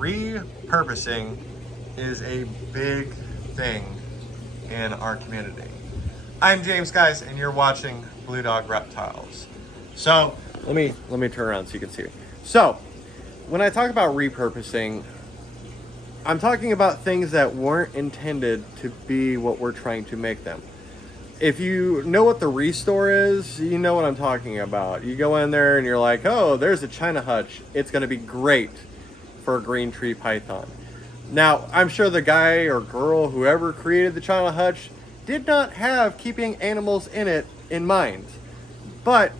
repurposing is a big thing in our community. I'm James, guys, and you're watching Blue Dog Reptiles. So let me turn around so you can see it. So when I talk about repurposing, I'm talking about things that weren't intended to be what we're trying to make them. If you know what the restore is, you know what I'm talking about. You go in there and you're like, oh, there's a China hutch. It's going to be great for a green tree python. Now, I'm sure the guy or girl, whoever created the China hutch, did not have keeping animals in it in mind. But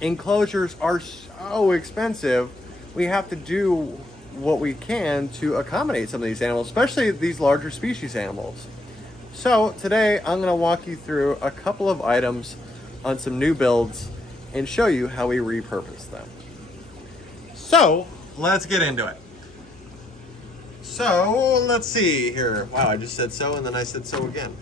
enclosures are so expensive, we have to do what we can to accommodate some of these animals, especially these larger species animals. So today I'm going to walk you through a couple of items on some new builds and show you how we repurpose them. So let's get into it. So let's see here. Wow, I just said so and then I said so again.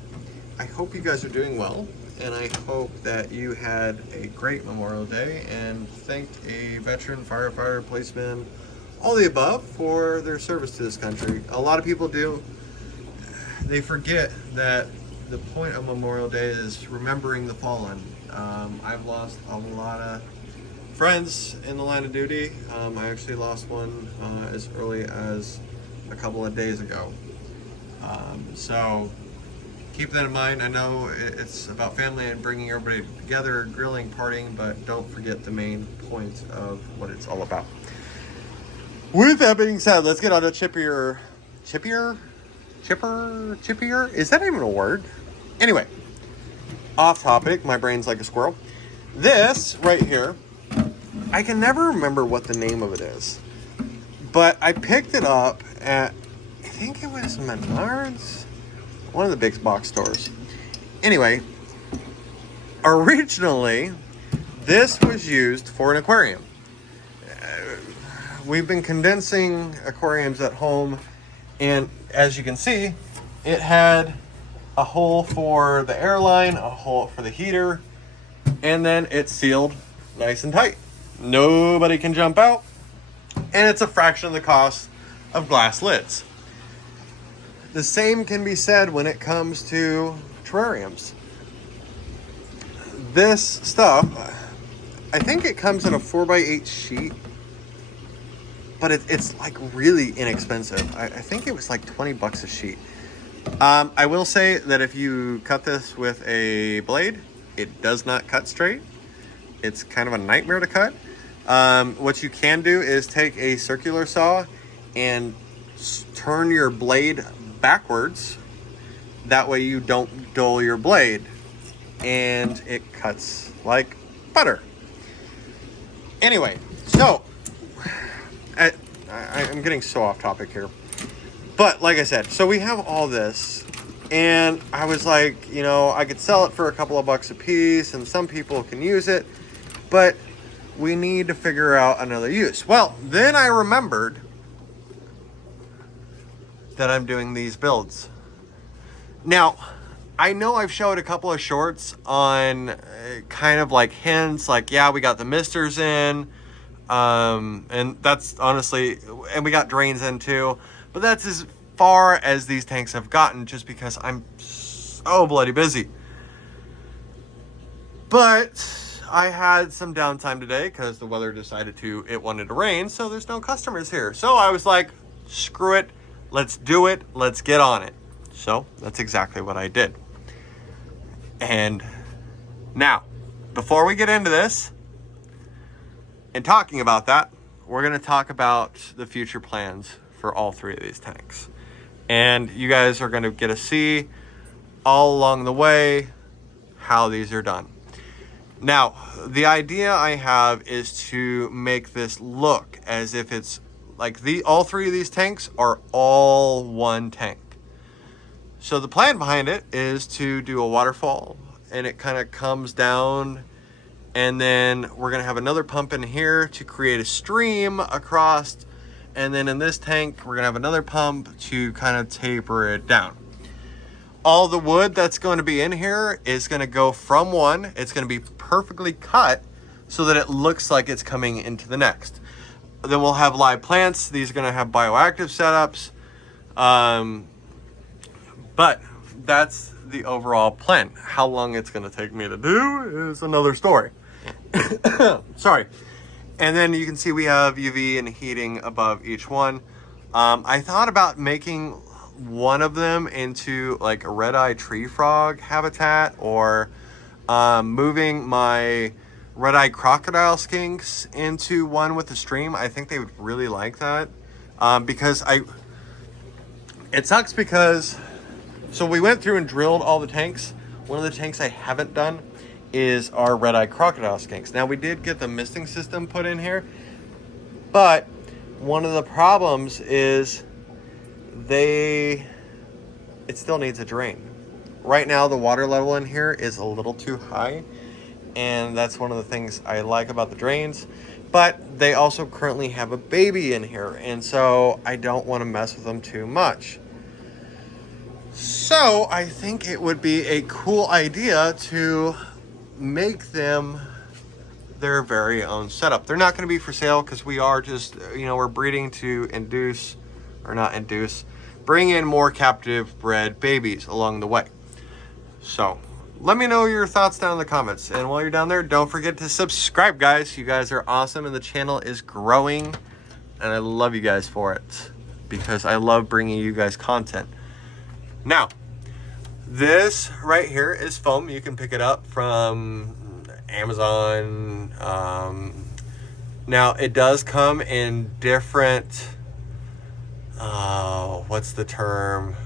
I hope you guys are doing well, and I hope that you had a great Memorial Day and thanked a veteran, firefighter, policeman, all the above for their service to this country. A lot of people do. They forget that the point of Memorial Day is remembering the fallen. I've lost a lot of friends in the line of duty. I actually lost one as early as a couple of days ago. So keep that in mind. I know it's about family and bringing everybody together, grilling, partying, but don't forget the main point of what it's all about. With that being said, let's get on to chippier? Is that even a word? Anyway, off topic, my brain's like a squirrel. This right here, I can never remember what the name of it is, but I picked it up at, I think it was Menards, one of the big box stores. Anyway, originally, this was used for an aquarium. We've been condensing aquariums at home, and as you can see, it had a hole for the airline, a hole for the heater, and then it's sealed nice and tight. Nobody can jump out, and it's a fraction of the cost of glass lids. The same can be said when it comes to terrariums. This stuff, I think it comes in a 4x8 sheet, but it's like really inexpensive. I think it was like 20 bucks a sheet. I will say that if you cut this with a blade, it does not cut straight. It's kind of a nightmare to cut. What you can do is take a circular saw and turn your blade backwards. That way you don't dull your blade and it cuts like butter. Anyway, so I'm getting so off topic here. But like I said, so we have all this, and I was like, you know, I could sell it for a couple of bucks a piece, and some people can use it, but we need to figure out another use. Well, then I remembered that I'm doing these builds. Now, I know I've showed a couple of shorts on kind of like hints, like, yeah, we got the misters in, and that's honestly, and we got drains in too, but that's as far as these tanks have gotten just because I'm so bloody busy. But I had some downtime today because the weather decided it wanted to rain, so there's no customers here. So I was like, screw it, let's do it, let's get on it. So that's exactly what I did. And now, before we get into this, and talking about that, we're going to talk about the future plans for all three of these tanks. And you guys are going to get to see all along the way how these are done. Now, the idea I have is to make this look as if it's like all three of these tanks are all one tank. So the plan behind it is to do a waterfall, and it kind of comes down, and then we're going to have another pump in here to create a stream across, and then in this tank we're going to have another pump to kind of taper it down. All the wood that's going to be in here is going to go from one. It's going to be perfectly cut so that it looks like it's coming into the next. Then we'll have live plants. These are going to have bioactive setups. But that's the overall plan. How long it's going to take me to do is another story. Sorry. And then you can see we have UV and heating above each one. I thought about making one of them into like a red-eye tree frog habitat, or moving my red-eye crocodile skinks into one with a stream. I think they would really like that, because it sucks because, so we went through and drilled all the tanks. One of the tanks I haven't done is our red-eye crocodile skinks. Now we did get the misting system put in here, but one of the problems is it still needs a drain. Right now the water level in here is a little too high, and that's one of the things I like about the drains. But they also currently have a baby in here, and so I don't want to mess with them too much. So I think it would be a cool idea to make them their very own setup. They're not going to be for sale because we are just, we're breeding to bring in more captive bred babies along the way. So let me know your thoughts down in the comments. And while you're down there, don't forget to subscribe, guys. You guys are awesome, and the channel is growing, and I love you guys for it because I love bringing you guys content. Now, this right here is foam. You can pick it up from Amazon. Now, it does come in different, what's the term?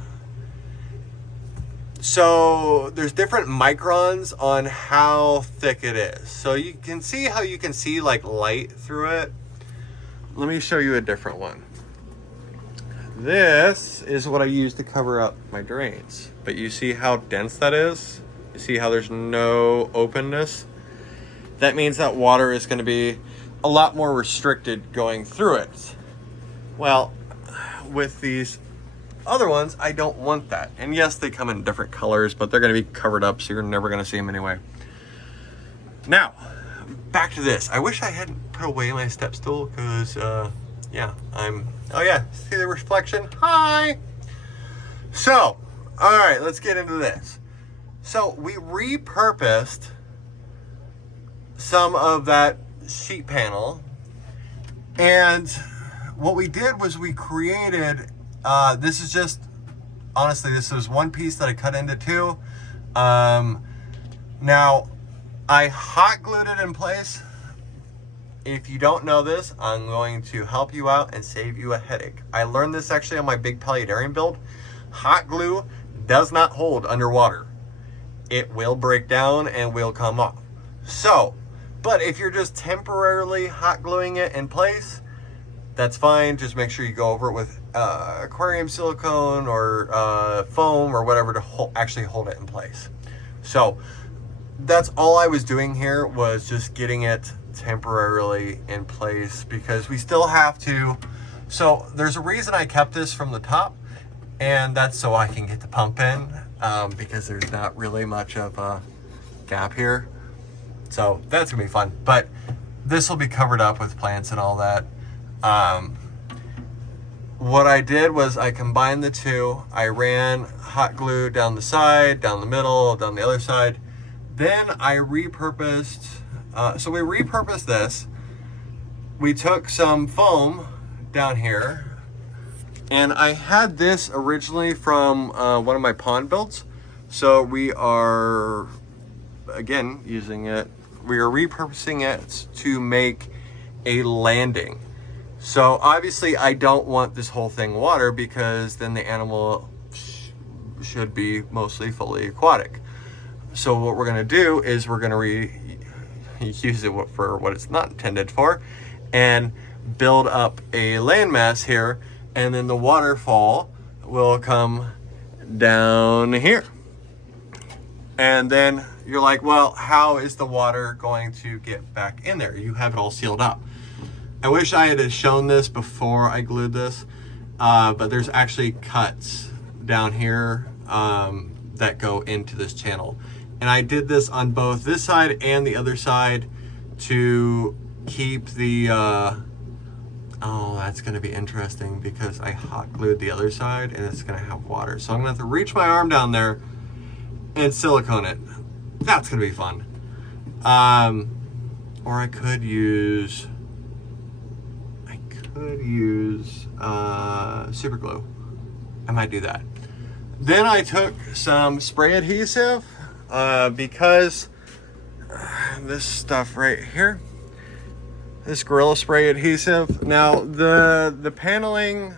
So there's different microns on how thick it is. So you can see how you can see like light through it. Let me show you a different one. This is what I use to cover up my drains. But you see how dense that is? You see how there's no openness? That means that water is going to be a lot more restricted going through it. Well, with these other ones, I don't want that. And yes, they come in different colors, but they're going to be covered up, so you're never going to see them anyway. Now, back to this. I wish I hadn't put away my step stool because, oh yeah, see the reflection? Hi! So, all right, let's get into this. So we repurposed some of that sheet panel, and what we did was we created, this is just, honestly, this was one piece that I cut into two. Now, I hot glued it in place. If you don't know this, I'm going to help you out and save you a headache. I learned this actually on my big Terrarium build. Hot glue does not hold underwater. It will break down and will come off. So, but if you're just temporarily hot gluing it in place, that's fine. Just make sure you go over it with aquarium silicone or foam or whatever to actually hold it in place. So that's all I was doing here, was just getting it temporarily in place, because we still have to. So there's a reason I kept this from the top, and that's so I can get the pump in, because there's not really much of a gap here. So that's gonna be fun, but this will be covered up with plants and all that. What I did was I combined the two. I ran hot glue down the side, down the middle, down the other side. Then I repurposed, so we repurposed this. We took some foam down here, and I had this originally from one of my pond builds. So we are, again, using it. We are repurposing it to make a landing. So obviously I don't want this whole thing water, because then the animal should be mostly fully aquatic. So what we're gonna do is we're gonna use it for what it's not intended for, and build up a landmass here, and then the waterfall will come down here. And then you're like, well, how is the water going to get back in there? You have it all sealed up. I wish I had shown this before I glued this, but there's actually cuts down here that go into this channel. And I did this on both this side and the other side to keep the Oh, that's going to be interesting because I hot glued the other side and it's going to have water. So I'm going to have to reach my arm down there and silicone it. That's going to be fun. Or I could use super glue. I might do that. Then I took some spray adhesive because this stuff right here, this Gorilla Spray adhesive. Now the paneling,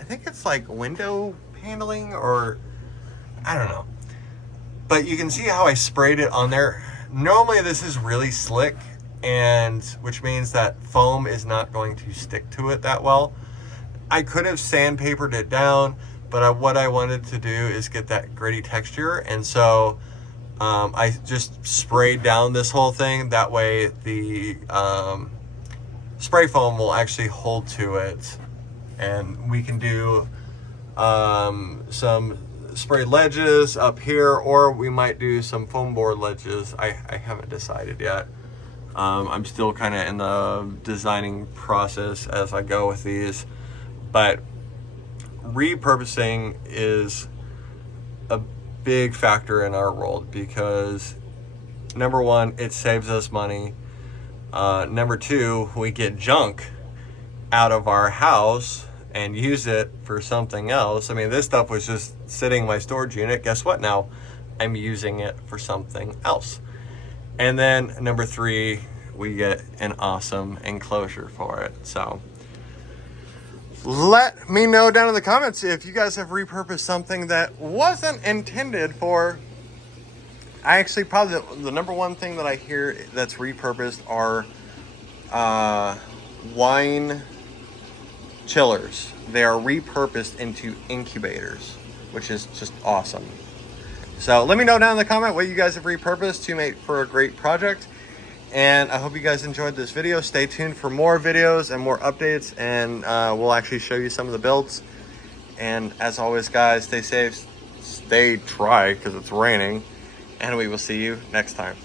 I think it's like window paneling, or I don't know. But you can see how I sprayed it on there. Normally this is really slick, and which means that foam is not going to stick to it that well. I could have sandpapered it down, but what I wanted to do is get that gritty texture, and so I just sprayed down this whole thing. That way the spray foam will actually hold to it, and we can do some spray ledges up here, or we might do some foam board ledges. I haven't decided yet. I'm still kind of in the designing process as I go with these, but repurposing is a big factor in our world because number one, it saves us money. Number two, we get junk out of our house and use it for something else. I mean, this stuff was just sitting in my storage unit. Guess what? Now I'm using it for something else. And then number three, we get an awesome enclosure for it. So let me know down in the comments if you guys have repurposed something that wasn't intended for. I actually probably the number one thing that I hear that's repurposed are wine chillers. They are repurposed into incubators, which is just awesome. So let me know down in the comment what you guys have repurposed to make for a great project. And I hope you guys enjoyed this video. Stay tuned for more videos and more updates, and we'll actually show you some of the builds. And as always, guys, stay safe, stay dry because it's raining, and we will see you next time.